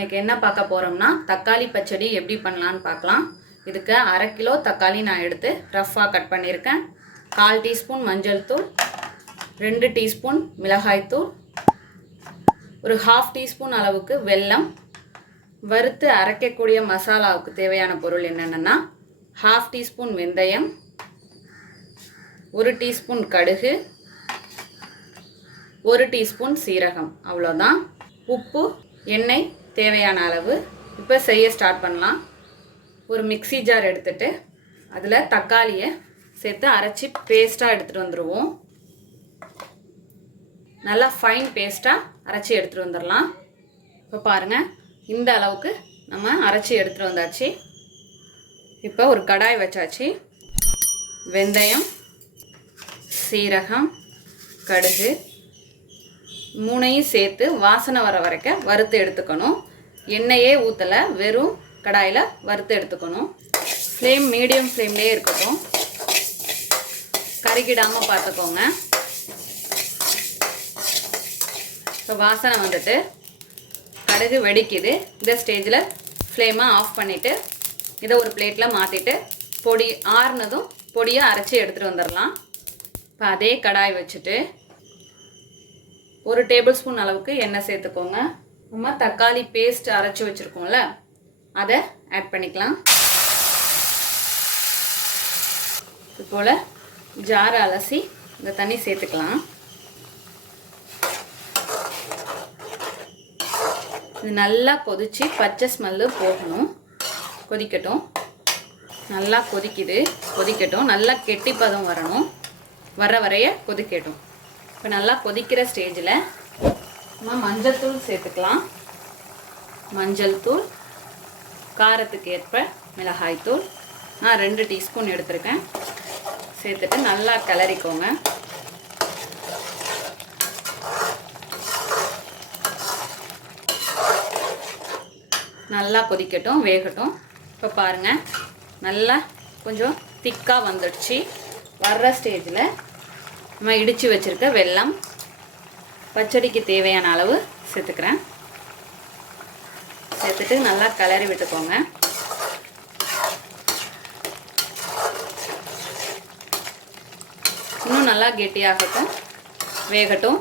இன்னைக்கு என்ன பார்க்க போறோம்னா தக்காளி பச்சடி எப்படி பண்ணலாம்னு பார்க்கலாம். இதுக்கு 1/2 கிலோ தக்காளி நான் எடுத்து ரஃப்பா கட் பண்ணியிருக்கேன். 1/4 டீஸ்பூன் மஞ்சள் தூள், 2 டீஸ்பூன் மிளகாய் தூள், ஒரு 1/2 டீஸ்பூன் அளவுக்கு வெல்லம், வறுத்து அரைக்கக்கூடிய மசாலாவுக்கு தேவையான பொருள் என்னென்னா 1/2 டீஸ்பூன் வெந்தயம், 1 டீஸ்பூன் கடுகு, 1 டீஸ்பூன் சீரகம், அவ்வளோதான். உப்பு, எண்ணெய் தேவையான அளவு. இப்போ செய்ய ஸ்டார்ட் பண்ணலாம். ஒரு மிக்ஸி ஜார் எடுத்துட்டு அதில் தக்காளியை சேர்த்து அரைச்சி பேஸ்ட்டாக எடுத்துகிட்டு வந்துடுவோம். நல்லா ஃபைன் பேஸ்ட்டாக அரைச்சி எடுத்துகிட்டு வந்துடலாம். இப்போ பாருங்கள், இந்த அளவுக்கு நம்ம அரைச்சி எடுத்துகிட்டு வந்தாச்சு. இப்போ ஒரு கடாய் வச்சாச்சு. வெந்தயம், சீரகம், கடுகு மூணையும் சேர்த்து வாசனை வர வரைக்கும் வறுத்து எடுத்துக்கணும். எண்ணெயே ஊற்றலை, வெறும் கடாயில் வறுத்து எடுத்துக்கணும். ஃப்ளேம் மீடியம் ஃப்ளேம்லேயே இருக்கட்டும், கருகிடாமல் பார்த்துக்கோங்க. இப்போ வாசனை வந்துட்டு கடுகு வெடிக்குது. இந்த ஸ்டேஜில் ஃப்ளேமை ஆஃப் பண்ணிவிட்டு இதை ஒரு பிளேட்டில் மாற்றிட்டு பொடி ஆறுனதும் பொடியை அரைச்சி எடுத்துகிட்டு வந்துடலாம். இப்போ அதே கடாய் வச்சுட்டு 1 டேபிள் ஸ்பூன் அளவுக்கு எண்ணெய் சேர்த்துக்கோங்க. நம்ம தக்காளி பேஸ்ட் அரைச்சி வச்சுருக்கோம்ல, அதை ஆட் பண்ணிக்கலாம். இது போல் ஜாரை அலசி இந்த தண்ணி சேர்த்துக்கலாம். இது நல்லா கொதித்து பச்சை ஸ்மெல்லு போகணும். கொதிக்கட்டும். நல்லா கொதிக்கட்டும். நல்லா கெட்டி பதம் வரணும். வர வரைய கொதிக்கட்டும். இப்போ நல்லா கொதிக்கிற ஸ்டேஜில் நம்ம மஞ்சள் தூள் சேர்த்துக்கலாம். மஞ்சள் தூள், காரத்துக்கு ஏற்ப மிளகாய் தூள் நான் 2 டீஸ்பூன் எடுத்திருக்கேன். சேர்த்துட்டு நல்லா கிளறிக்கோங்க. நல்லா கொதிக்கட்டும், வேகட்டும். இப்போ பாருங்கள், நல்லா கொஞ்சம் திக்காக வந்துடுச்சு. வர்ற ஸ்டேஜில் நம்ம இடித்து வச்சுருக்க வெல்லம், பச்சடிக்கு தேவையான அளவு சேர்த்துக்கிறேன். சேர்த்துட்டு நல்லா கிளறி விட்டுக்கோங்க. இன்னும் நல்லா கெட்டியாகட்டும், வேகட்டும்.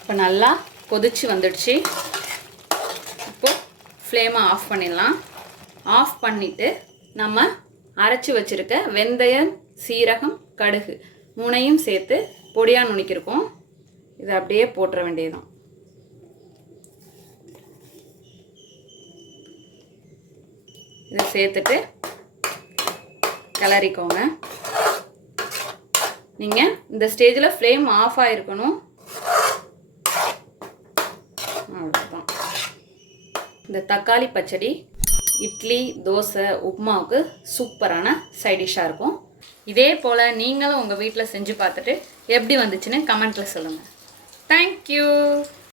இப்போ நல்லா கொதிச்சு வந்துடுச்சு. இப்போது ஃப்ளேமை ஆஃப் பண்ணிடலாம். ஆஃப் பண்ணிவிட்டு நம்ம அரைச்சி வச்சுருக்க வெந்தயம், சீரகம், கடுகு மூணையும் சேர்த்து பொடியாக நுணுக்கியிருக்கோம். இதை அப்படியே போட்டுற வேண்டியதுதான். இதை சேர்த்துட்டு கிளறிக்கோங்க. நீங்கள் இந்த ஸ்டேஜில் ஃப்ளேம் ஆஃப் ஆகிருக்கணும். அவ்வளோதான். இந்த தக்காளி பச்சடி இட்லி, தோசை, உப்புமாவுக்கு சூப்பரான சைட் டிஷ்ஷாக இருக்கும். இதே போல் நீங்களும் உங்கள் வீட்டில் செஞ்சு பார்த்துட்டு எப்படி வந்துச்சுன்னு கமெண்ட்டில் சொல்லுங்கள். தேங்க்யூ.